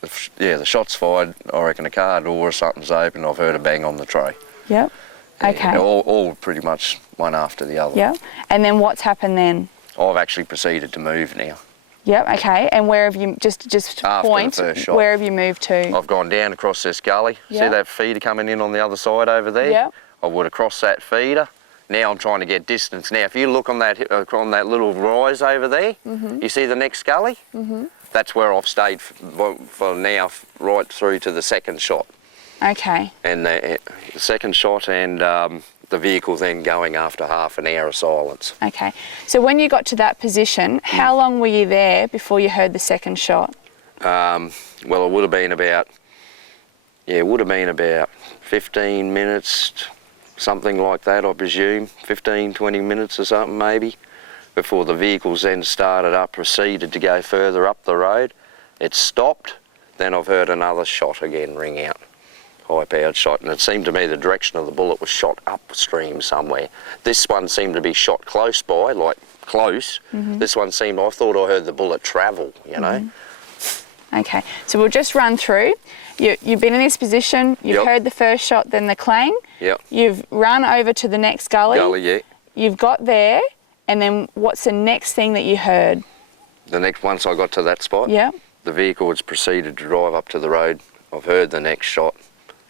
the shot's fired. I reckon a car door or something's open. I've heard a bang on the tray. Yep. Okay. Yeah, all pretty much one after the other. Yep. And then what's happened then? I've actually proceeded to move now. Yep. Okay. And where have you just After point? the first shot. Where have you moved to? I've gone down across this gully. Yep. See that feeder coming in on the other side over there? Yep. I would have crossed that feeder. Now I'm trying to get distance. Now, if you look on that little rise over there, you see the next gully? That's where I've stayed for now, right through to the second shot. Okay. And the second shot and the vehicle then going after half an hour of silence. Okay. So when you got to that position, how long were you there before you heard the second shot? Well, it would have been about 15 minutes, something like that, I presume. 15, 20 minutes or something maybe, before the vehicles then started up, proceeded to go further up the road. It stopped, then I've heard another shot again ring out. High-powered shot, and it seemed to me the direction of the bullet was shot upstream somewhere. This one seemed to be shot close by, like close. This one seemed, I thought I heard the bullet travel, you know. Okay, so we'll just run through. You've been in this position, you've heard the first shot, then the clang. Yep. You've run over to the next gully. Yeah. You've got there, and then what's the next thing that you heard? Once I got to that spot, Yep. the vehicle has proceeded to drive up to the road. I've heard the next shot.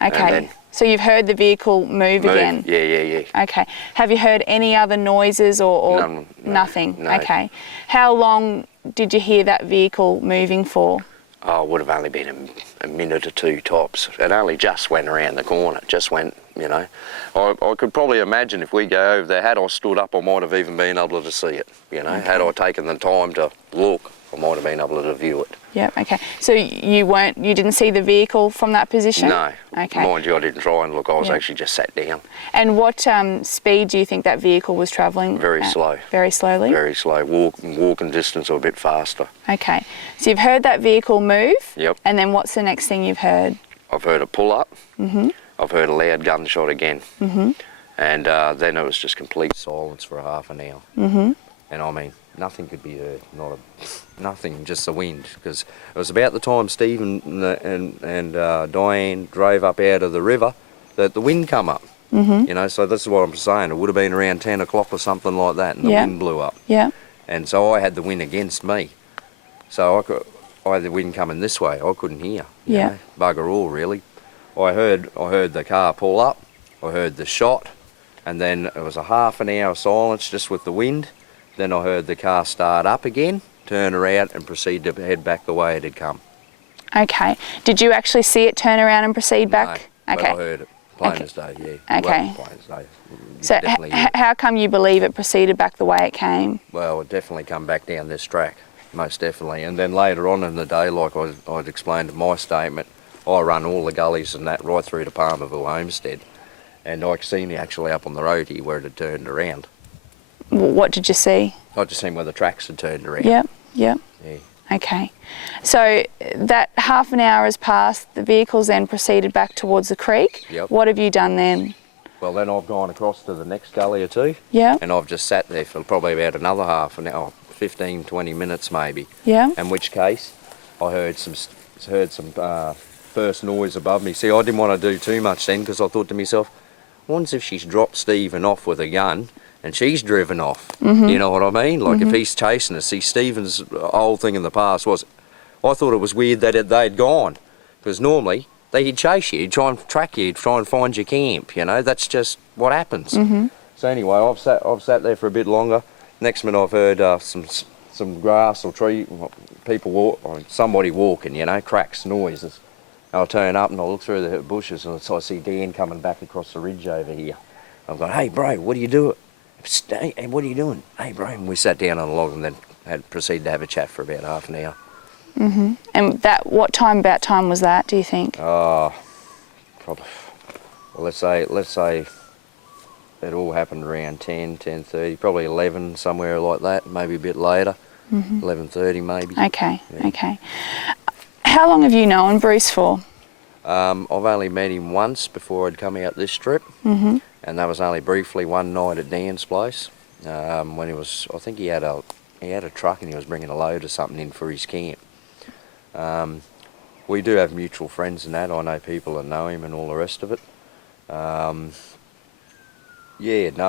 Okay, so you've heard the vehicle move again? Yeah. Okay. Have you heard any other noises or None, no, nothing? no. Okay. How long did you hear that vehicle moving for? Oh, it would have only been a minute or two tops. It only just went around the corner, just went, you know. I could probably imagine if we go over there, had I stood up, I might have even been able to see it, you know. Had I taken the time to look, I might have been able to view it. Yeah, okay. So you didn't see the vehicle from that position? No. Okay. Mind you, I didn't try and look, I was actually just sat down. And what speed do you think that vehicle was travelling? Very slow. Very slowly? Very slow. Walking distance or a bit faster. Okay. So you've heard that vehicle move? Yep. And then what's the next thing you've heard? I've heard it pull up. I've heard a loud gunshot again. And then it was just complete silence for half an hour. And I mean, nothing could be heard, nothing, just the wind. Because it was about the time Steve and Diane drove up out of the river that the wind come up. You know, so this is what I'm saying. It would have been around 10 o'clock or something like that, and the wind blew up. Yeah. And so I had the wind against me. So I had the wind coming this way. I couldn't hear. You know, bugger all, really. I heard the car pull up. I heard the shot, and then it was a half an hour silence just with the wind. Then I heard the car start up again, turn around and proceed to head back the way it had come. Okay. Did you actually see it turn around and proceed back? No, okay. but I heard it. Plain as day, yeah. Okay. Well, plain as day. So how come you believe it proceeded back the way it came? Well, it definitely come back down this track, most definitely. And then later on in the day, like I'd explained in my statement, I run all the gullies and that right through to Palmerville Homestead. And I seen it actually up on the road here where it had turned around. What did you see? I just seen where the tracks had turned around. Yep. Yeah. Okay. So that half an hour has passed, the vehicles then proceeded back towards the creek. Yep. What have you done then? Well, then I've gone across to the next gully or two. Yeah. And I've just sat there for probably about another half an hour, 15, 20 minutes maybe. Yeah. In which case, I heard some first noise above me. See, I didn't want to do too much then because I thought to myself, I wonder if she's dropped Stephen off with a gun and she's driven off. You know what I mean? Like if he's chasing us. See, Stephen's whole thing in the past was, I thought it was weird that they'd gone, because normally he'd chase you, he'd try and track you, he'd try and find your camp. You know, that's just what happens. So anyway, I've sat there for a bit longer. Next minute, I've heard some grass or tree, people walk, or somebody walking. You know, cracks, noises. I'll turn up and I'll look through the bushes and I see Dan coming back across the ridge over here. I've gone, hey bro, what are you doing? Hey, what are you doing? Hey bro, and we sat down on a log and then proceeded to have a chat for about half an hour. And what time was that, do you think? Probably, well, let's say it all happened around 10:30, probably 11, somewhere like that, maybe a bit later, 11:30 maybe. Okay, okay. How long have you known Bruce for? I've only met him once before I'd come out this trip, and that was only briefly one night at Dan's place, when he was, I think he had a truck and he was bringing a load of something in for his camp. we do have mutual friends and that. I know people that know him and all the rest of it. Yeah, no.